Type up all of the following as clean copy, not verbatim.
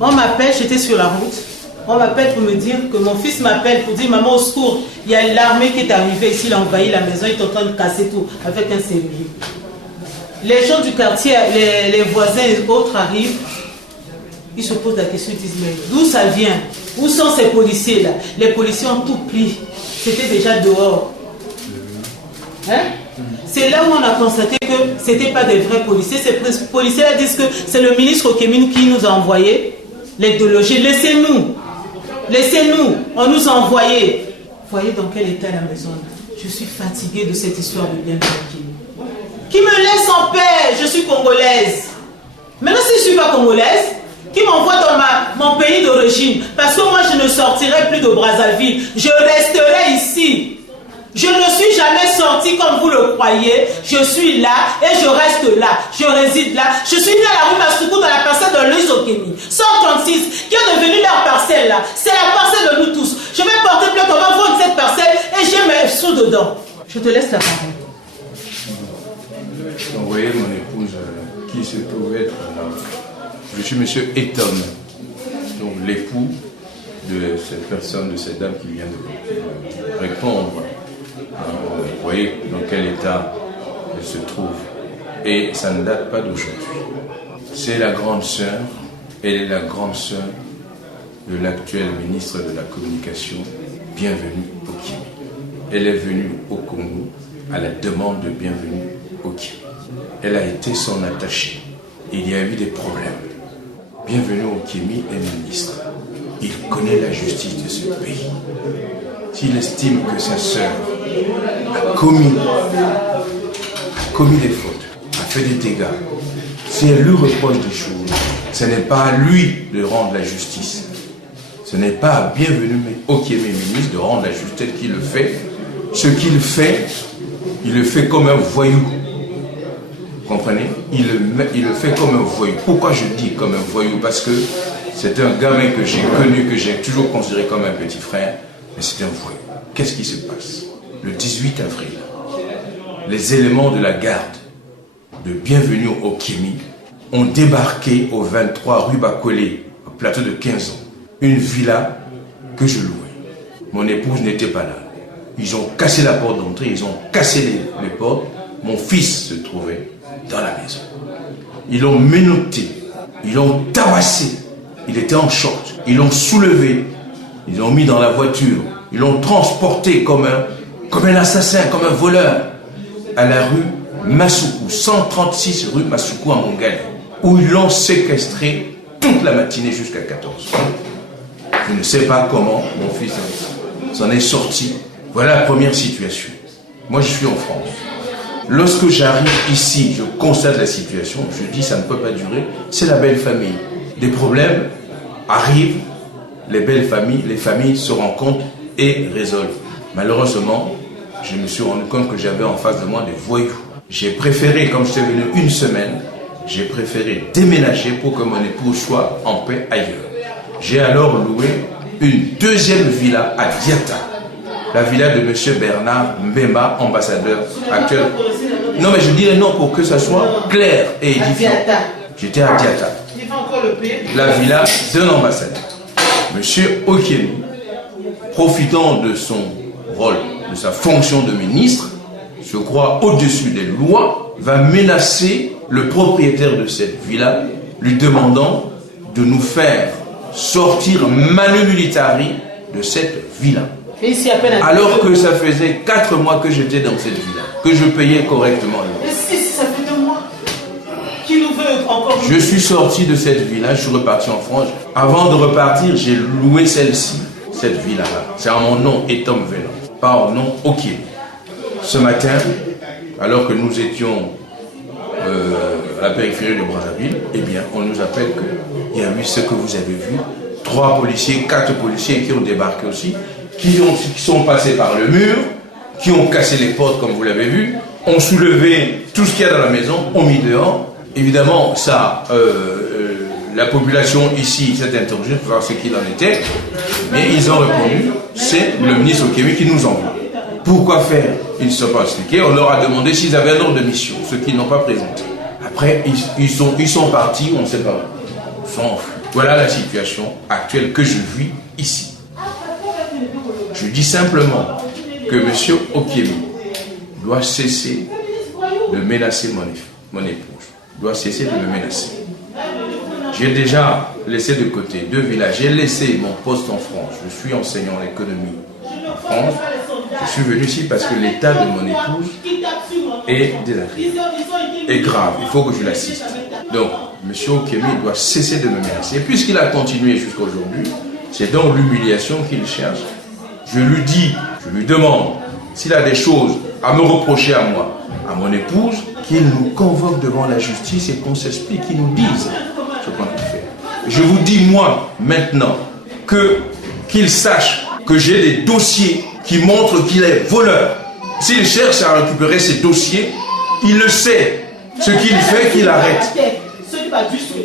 On m'appelle, j'étais sur la route. On m'appelle pour me dire que mon fils m'appelle pour dire maman au secours, il y a l'armée qui est arrivée ici, il a envahi la maison, il est en train de casser tout avec un serrurier. Les gens du quartier, les voisins et autres arrivent, ils se posent la question, ils disent mais d'où ça vient? Où sont ces policiers là? Les policiers ont tout pris, c'était déjà dehors. Hein? C'est là où on a constaté que ce n'étaient pas des vrais policiers. Ces policiers-là disent que c'est le ministre Okemine qui nous a envoyé les déloger. Laissez-nous. Laissez-nous. On nous a envoyé. Vous voyez dans quel état la maison là? Je suis fatiguée de cette histoire de bien Okemine. Qui me laisse en paix? Je suis congolaise. Maintenant, si je ne suis pas congolaise, qui m'envoie dans mon pays d'origine? Parce que moi, je ne sortirai plus de Brazzaville. Je resterai ici. Je ne suis jamais sorti comme vous le croyez. Je suis là et je reste là. Je réside là. Je suis né à la rue Massoukou dans la parcelle de Loïs Okemi. 136, qui est devenu leur parcelle là. C'est la parcelle de nous tous. Je vais porter plainte, on va vendre cette parcelle et j'ai mes sous dedans. Je te laisse la parole. Vous voyez mon épouse qui se trouve être là. Je suis monsieur Etom, donc l'époux de cette personne, de cette dame qui vient de répondre. Vous voyez dans quel état elle se trouve. Et ça ne date pas d'aujourd'hui. C'est la grande sœur, elle est la grande sœur de l'actuel ministre de la Communication, Bienvenue Okemi. Elle est venue au Congo à la demande de Bienvenue Okemi. Elle a été son attachée. Il y a eu des problèmes. Bienvenue Okemi est ministre. Il connaît la justice de ce pays. S'il estime que sa sœur a commis des fautes, a fait des dégâts, si elle lui reproche des choses, ce n'est pas à lui de rendre la justice. Ce n'est pas à Bienvenue Okemi, ministre, de rendre la justice tel qu'il le fait. Ce qu'il fait, il le fait comme un voyou. Vous comprenez? Il le fait comme un voyou. Pourquoi je dis comme un voyou? Parce que c'est un gamin que j'ai connu, que j'ai toujours considéré comme un petit frère, mais c'est un voyou. Qu'est-ce qui se passe? Le 18 avril, les éléments de la garde de Bienvenue Okemi ont débarqué au 23 rue Bakolé, au plateau de 15 ans, une villa que je louais. Mon épouse n'était pas là. Ils ont cassé la porte d'entrée, ils ont cassé les portes. Mon fils se trouvait dans la maison. Ils l'ont menotté, ils l'ont tabassé. Il était en short. Ils l'ont soulevé, ils l'ont mis dans la voiture, ils l'ont transporté comme un assassin, comme un voleur, à la rue Massoukou, 136 rue Massoukou à Mongali, où ils l'ont séquestré toute la matinée jusqu'à 14h. Je ne sais pas comment mon fils s'en est sorti. Voilà la première situation. Moi, je suis en France. Lorsque j'arrive ici, je constate la situation, je dis ça ne peut pas durer, c'est la belle famille. Des problèmes arrivent, les familles se rencontrent et résolvent. Malheureusement, je me suis rendu compte que j'avais en face de moi des voyous. J'ai préféré, comme j'étais venu une semaine, j'ai préféré déménager pour que mon épouse soit en paix ailleurs. J'ai alors loué une deuxième villa à Diata, la villa de M. Bernard Mbemba, ambassadeur actuel. Non, mais je dis les noms pour que ça soit clair et édifiant. J'étais à Diata, la villa d'un ambassadeur. M. Okemi, profitant de son rôle, de sa fonction de ministre, je crois au-dessus des lois, va menacer le propriétaire de cette villa, lui demandant de nous faire sortir manu militari de cette villa. Alors que ça faisait 4 mois que j'étais dans cette villa, que je payais correctement. Et si ça fait 2 mois, qui nous veut encore? Je suis sorti de cette villa, je suis reparti en France. Avant de repartir, j'ai loué celle-ci, cette villa-là. C'est en mon nom, Etom Vélan, pas en nom Okemi. Ce matin, alors que nous étions à la périphérie de Brazzaville, eh bien, on nous appelle qu'il y a eu ce que vous avez vu, 3 policiers, 4 policiers qui ont débarqué aussi, qui sont passés par le mur, qui ont cassé les portes comme vous l'avez vu, ont soulevé tout ce qu'il y a dans la maison, ont mis dehors. Évidemment, ça, la population ici s'est interrogée pour voir ce qu'il en était, mais ils ont répondu, c'est le ministre Okemi qui nous envoie. Pourquoi faire? Ils ne se sont pas expliqués. On leur a demandé s'ils avaient un ordre de mission, ce qu'ils n'ont pas présenté. Après, ils sont partis, on ne sait pas où. sont en fuite. Voilà la situation actuelle que je vis ici. Je dis simplement que M. Okiemi doit cesser de menacer mon épouse. Doit cesser de me menacer. J'ai déjà laissé de côté 2 villages. J'ai laissé mon poste en France. Je suis enseignant en économie en France. Je suis venu ici parce que l'état de mon épouse est désagréable, est grave. Il faut que je l'assiste. Donc, M. Okiemi doit cesser de me menacer. Et puisqu'il a continué jusqu'à aujourd'hui, c'est donc l'humiliation qu'il cherche. Je lui dis, je lui demande, s'il a des choses à me reprocher à moi, à mon épouse, qu'il nous convoque devant la justice et qu'on s'explique, qu'il nous dise ce qu'on a fait. Je vous dis, moi, maintenant, qu'il sache que j'ai des dossiers qui montrent qu'il est voleur. S'il cherche à récupérer ces dossiers, il le sait. Ce qu'il fait, qu'il arrête.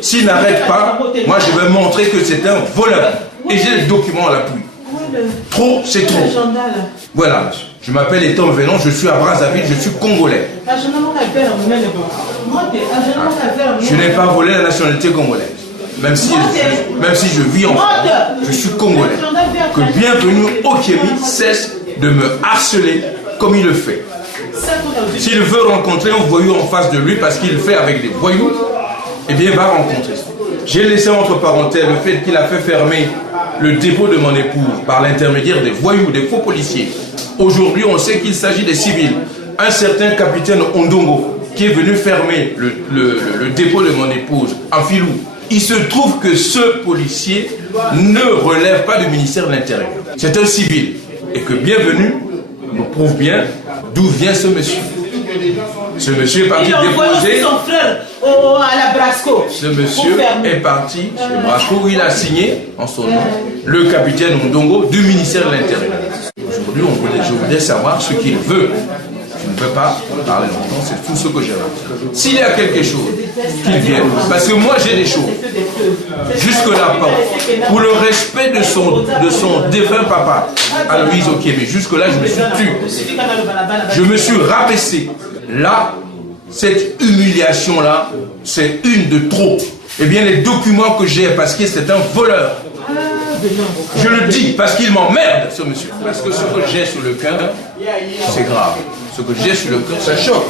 S'il n'arrête pas, moi je vais montrer que c'est un voleur. Et j'ai les documents à l'appui. Trop, c'est trop. Voilà, monsieur. Je m'appelle Etom Venon, je suis à Brazzaville, je suis congolais. Je n'ai pas volé la nationalité congolaise. Même si je vis en France, je suis congolais. Que Bienvenu Okiemi cesse de me harceler comme il le fait. S'il veut rencontrer un voyou en face de lui parce qu'il fait avec des voyous, eh bien il va rencontrer. J'ai laissé entre parenthèses le fait qu'il a fait fermer le dépôt de mon épouse par l'intermédiaire des voyous, des faux policiers. Aujourd'hui, on sait qu'il s'agit des civils. Un certain capitaine Ondongo qui est venu fermer le dépôt de mon épouse en filou. Il se trouve que ce policier ne relève pas du ministère de l'Intérieur. C'est un civil. Et que Bienvenu nous prouve bien d'où vient ce monsieur. Ce monsieur est parti déposer. Son frère à la Brasco. Ce monsieur est parti chez Brasco où il a signé en son nom le capitaine Ondongo du ministère de l'Intérieur. Aujourd'hui, je voudrais savoir ce qu'il veut. Je ne peux pas parler longtemps, c'est tout ce que j'ai. S'il y a quelque chose, qu'il vienne. Parce que moi j'ai des choses. Jusque-là, pour le respect de son défunt papa, Aloïse Okiemi, jusque-là, je me suis tué. Je me suis rabaissé. Là, cette humiliation-là, c'est une de trop. Eh bien, les documents que j'ai, parce que c'est un voleur. Je le dis parce qu'il m'emmerde, ce monsieur. Parce que ce que j'ai sur le cœur, c'est grave. Ce que j'ai sur le cœur, ça choque.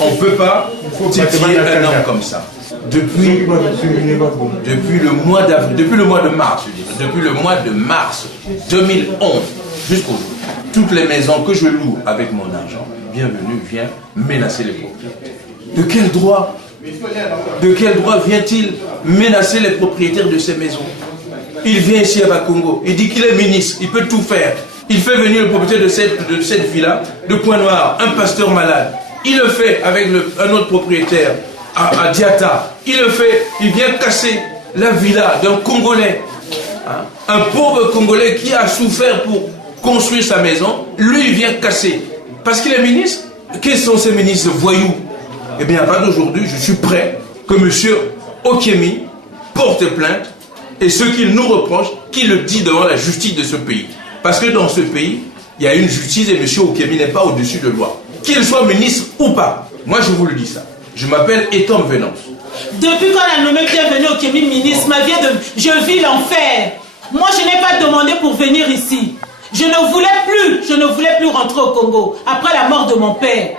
On ne peut pas titiller un homme comme ça. Depuis le mois d'avril, depuis le mois de mars, depuis le mois de mars 2011 jusqu'aujourd'hui, toutes les maisons que je loue avec mon argent, Bienvenu vient menacer les propriétaires. De quel droit vient-il menacer les propriétaires de ces maisons? Il vient ici à Bakongo, il dit qu'il est ministre, il peut tout faire. Il fait venir le propriétaire de cette villa, de Pointe-Noire, un pasteur malade. Il le fait avec un autre propriétaire à Diata. Il le fait, il vient casser la villa d'un Congolais. Un pauvre Congolais qui a souffert pour construire sa maison, lui il vient casser. Parce qu'il est ministre. Quels sont ces ministres voyous? Eh bien, à partir d'aujourd'hui, je suis prêt que M. Okiemi porte plainte et ce qu'il nous reproche, qu'il le dit devant la justice de ce pays. Parce que dans ce pays, il y a une justice et M. Okiemi n'est pas au-dessus de loi. Qu'il soit ministre ou pas. Moi, je vous le dis ça. Je m'appelle Etom Venon. Depuis qu'on a nommé Bienvenu Okiemi ministre, je vis l'enfer. Moi, je n'ai pas demandé pour venir ici. Je ne voulais plus rentrer au Congo après la mort de mon père.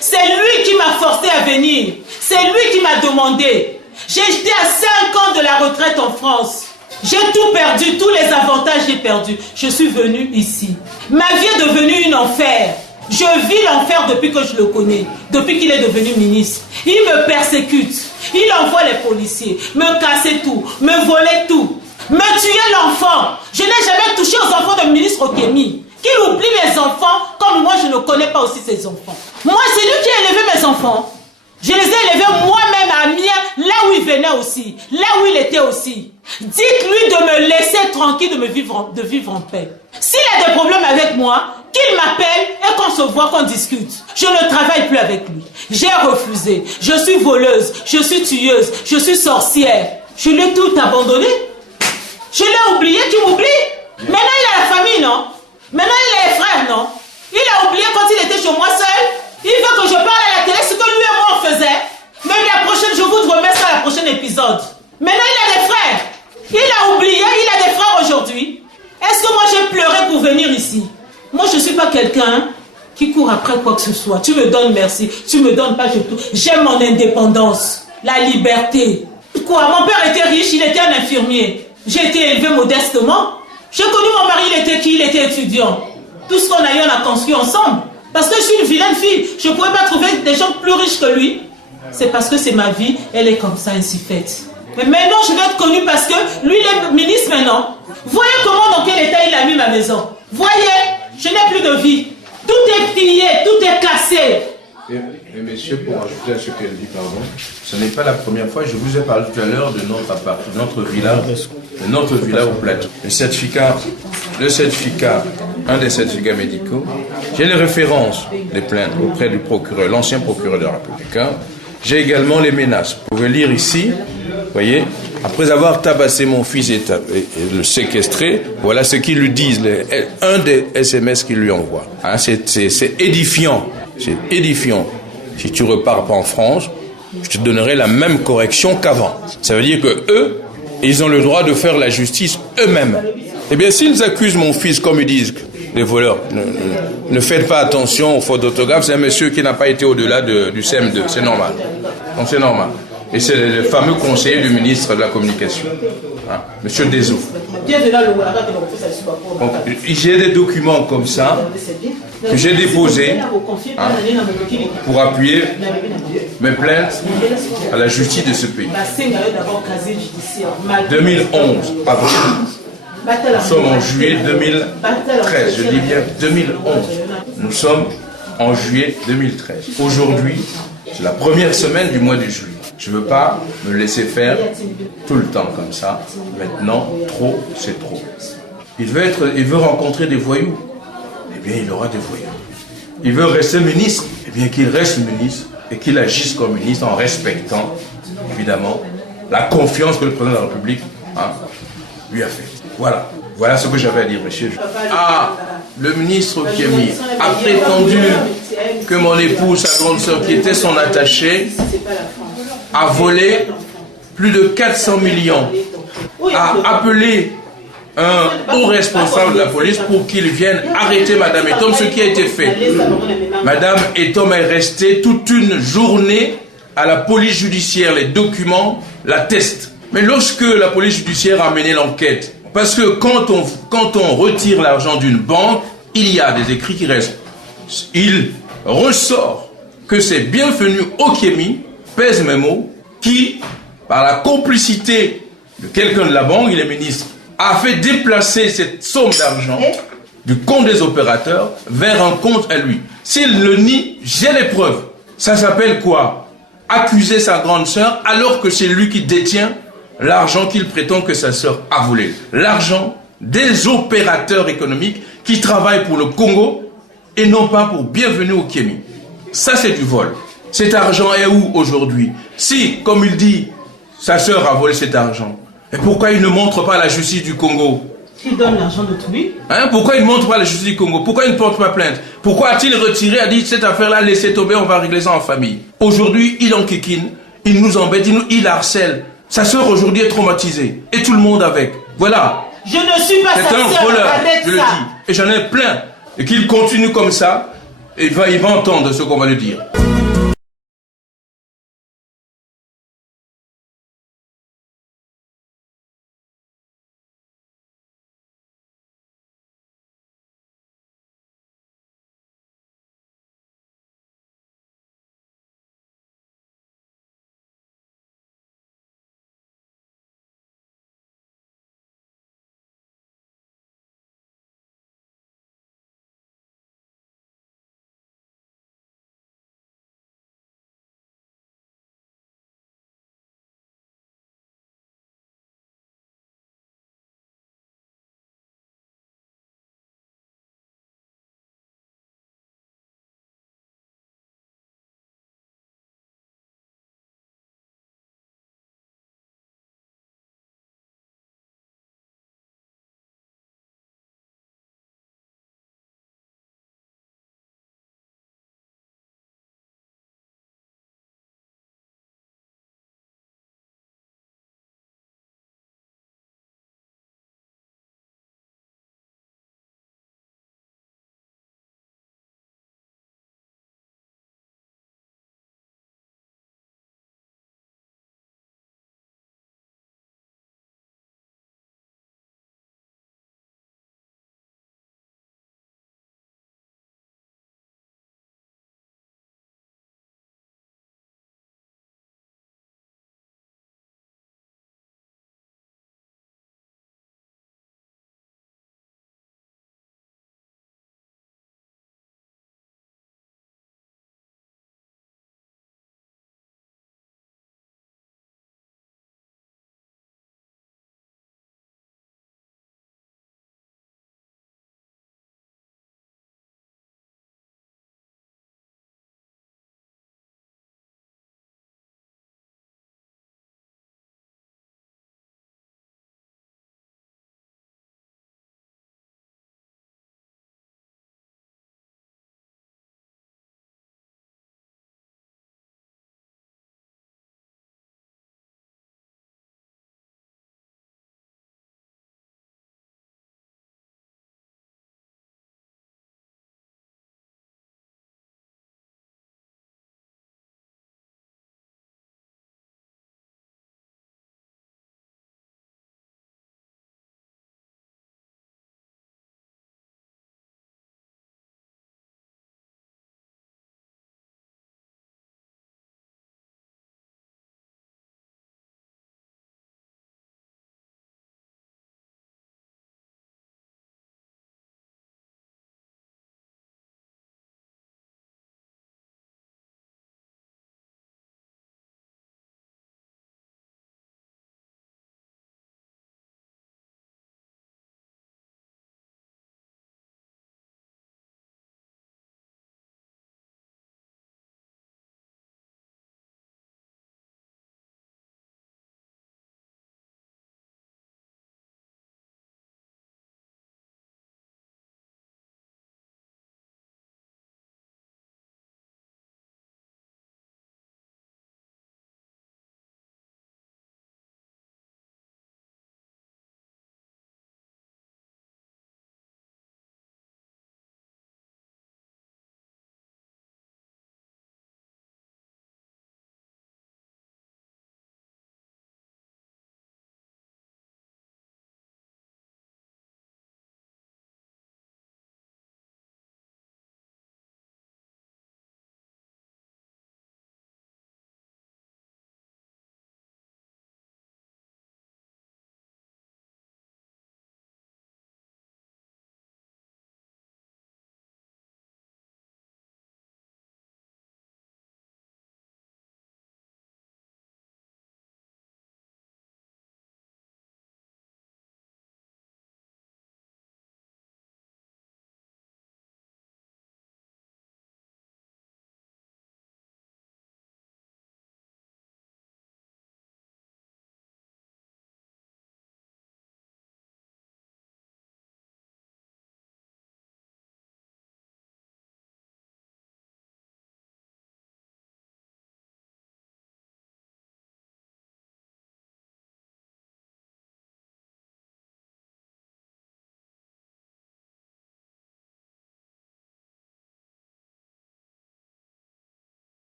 C'est lui qui m'a forcé à venir. C'est lui qui m'a demandé. J'ai été à 5 ans de la retraite en France. J'ai tout perdu, tous les avantages j'ai perdu. Je suis venu ici. Ma vie est devenue un enfer. Je vis l'enfer depuis que je le connais, depuis qu'il est devenu ministre. Il me persécute. Il envoie les policiers, me casser tout, me voler tout, me tuer l'enfant. Je n'ai jamais touché aux enfants de ministre Okiemi. Qu'il oublie mes enfants comme moi je ne connais pas aussi ses enfants. Moi c'est lui qui a élevé mes enfants. Je les ai élevés moi-même à Amiens, là où il venait aussi, là où il était aussi. Dites-lui de me laisser tranquille, de vivre en paix. S'il a des problèmes avec moi, qu'il m'appelle et qu'on se voit, qu'on discute. Je ne travaille plus avec lui. J'ai refusé. Je suis voleuse, je suis tueuse, je suis sorcière. Je l'ai tout abandonné. Je l'ai oublié, tu m'oublies? Maintenant il a la famille, non? Maintenant il a les frères, non? Il a oublié quand il était chez moi seul. Il veut que je parle à la télé, ce que lui et moi on faisait. Mais la prochaine, je vous remets ça à la prochaine épisode. Maintenant, il a des frères. Il a oublié, il a des frères aujourd'hui. Est-ce que moi j'ai pleuré pour venir ici? Moi, je ne suis pas quelqu'un qui court après quoi que ce soit. Tu me donnes merci, tu me donnes pas, je tout. J'aime mon indépendance, la liberté. Quoi? Mon père était riche, il était un infirmier. J'ai été élevé modestement. J'ai connu mon mari, il était qui? Il était étudiant. Tout ce qu'on a eu, on a construit ensemble. Parce que je suis une vilaine fille. Je ne pouvais pas trouver des gens plus riches que lui. C'est parce que c'est ma vie, elle est comme ça, ainsi faite. Mais maintenant, je vais être connue parce que lui, il est ministre maintenant. Voyez comment, dans quel état il a mis ma maison. Voyez, je n'ai plus de vie. Tout est pillé, tout est cassé. Et messieurs, pour ajouter à ce qu'elle dit, pardon, ce n'est pas la première fois, je vous ai parlé tout à l'heure de notre villa au plateau. Le certificat, un des certificats médicaux, j'ai les références des plaintes auprès du procureur, l'ancien procureur de la République. Hein. J'ai également les menaces. Vous pouvez lire ici, voyez, après avoir tabassé mon fils et le séquestré, voilà ce qu'ils lui disent, un des SMS qu'ils lui envoient. Hein, c'est édifiant. C'est édifiant. Si tu repars pas en France, je te donnerai la même correction qu'avant. Ça veut dire que eux, ils ont le droit de faire la justice eux-mêmes. Eh bien, s'ils accusent mon fils, comme ils disent, les voleurs, ne faites pas attention aux fautes d'orthographe, c'est un monsieur qui n'a pas été au-delà du CM2, c'est normal. Donc c'est normal. Et c'est le fameux conseiller du ministre de la Communication, hein, monsieur Deso. Donc, j'ai des documents comme ça que j'ai déposés, hein, pour appuyer mes plaintes à la justice de ce pays. 2011, avril. Nous sommes en juillet 2013, je dis bien 2011. Nous sommes en juillet 2013. Aujourd'hui, c'est la première semaine du mois de juillet. Je ne veux pas me laisser faire tout le temps comme ça. Maintenant, trop, c'est trop. Il veut rencontrer des voyous. Eh bien, il aura des voyous. Il veut rester ministre. Eh bien, qu'il reste ministre et qu'il agisse comme ministre en respectant, évidemment, la confiance que le président de la République, hein, lui a fait. Voilà. Voilà ce que j'avais à dire, monsieur. Ah, le ministre Okiemi a prétendu que mon épouse, sa grande sœur, qui était son attachée, a volé plus de 400 millions, a appelé un haut responsable de la police pour qu'il vienne arrêter Madame Etom, ce qui a été fait. Madame Etom est restée toute une journée à la police judiciaire, les documents l'attestent. Mais lorsque la police judiciaire a mené l'enquête, parce que quand on retire l'argent d'une banque, il y a des écrits qui restent. Il ressort que c'est Bienvenu Okiemi, pèse mes mots, qui, par la complicité de quelqu'un de la banque, il est ministre, a fait déplacer cette somme d'argent du compte des opérateurs vers un compte à lui. S'il le nie, j'ai les preuves. Ça s'appelle quoi? Accuser sa grande sœur alors que c'est lui qui détient l'argent qu'il prétend que sa sœur a volé. L'argent des opérateurs économiques qui travaillent pour le Congo et non pas pour Bienvenu Okiemi. Ça, c'est du vol. Cet argent est où aujourd'hui? Si, comme il dit, sa sœur a volé cet argent, et pourquoi il ne montre pas la justice du Congo? Il donne l'argent de lui. Hein? Pourquoi il ne montre pas la justice du Congo? Pourquoi il ne porte pas plainte? Pourquoi a-t-il retiré, a dit cette affaire-là, laissez tomber, on va régler ça en famille? Aujourd'hui, il enquiquine, il nous embête, il harcèle. Sa sœur aujourd'hui est traumatisée. Et tout le monde avec. Voilà. Je ne suis pas sa sœur. C'est un voleur, je le dis. Et j'en ai plein. Et qu'il continue comme ça, il va entendre ce qu'on va lui dire.